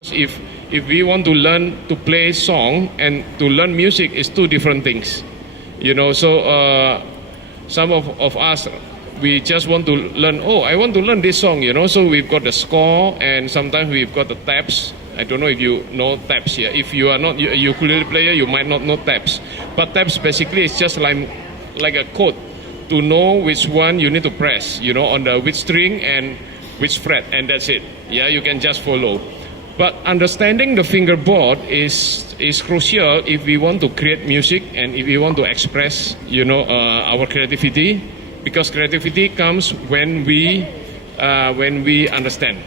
If we want to learn to play song and to learn music is two different things, So some of us, we just want to learn. Oh, I want to learn this song, So we've got the score, and sometimes we've got the tabs. I don't know if you know tabs here. If you are not a ukulele player, you might not know tabs. But tabs basically is just like a code to know which one you need to press, on the which string and which fret, and that's it. Yeah, you can just follow. But understanding the fingerboard is crucial if we want to create music and if we want to express, our creativity, because creativity comes when we understand.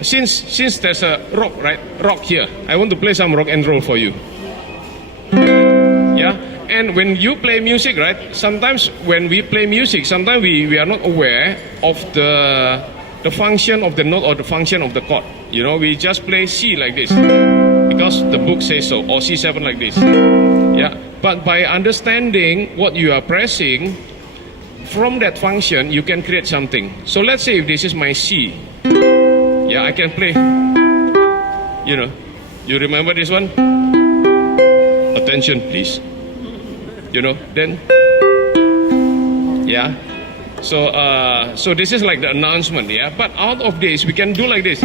Since there's a rock here, I want to play some rock and roll for you. Yeah, and when you play music, sometimes when we play music, sometimes we are not aware of the function of the note or the function of the chord. We just play C like this because the book says so, or C7 like this. Yeah, but by understanding what you are pressing, from that function you can create something. So let's say if this is my C, yeah, I can play. You remember this one? Attention, please. Then, yeah. So this is like the announcement, yeah. But out of this, we can do like this.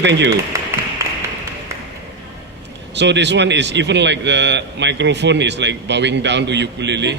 Thank you. So this one is even like the microphone is like bowing down to ukulele.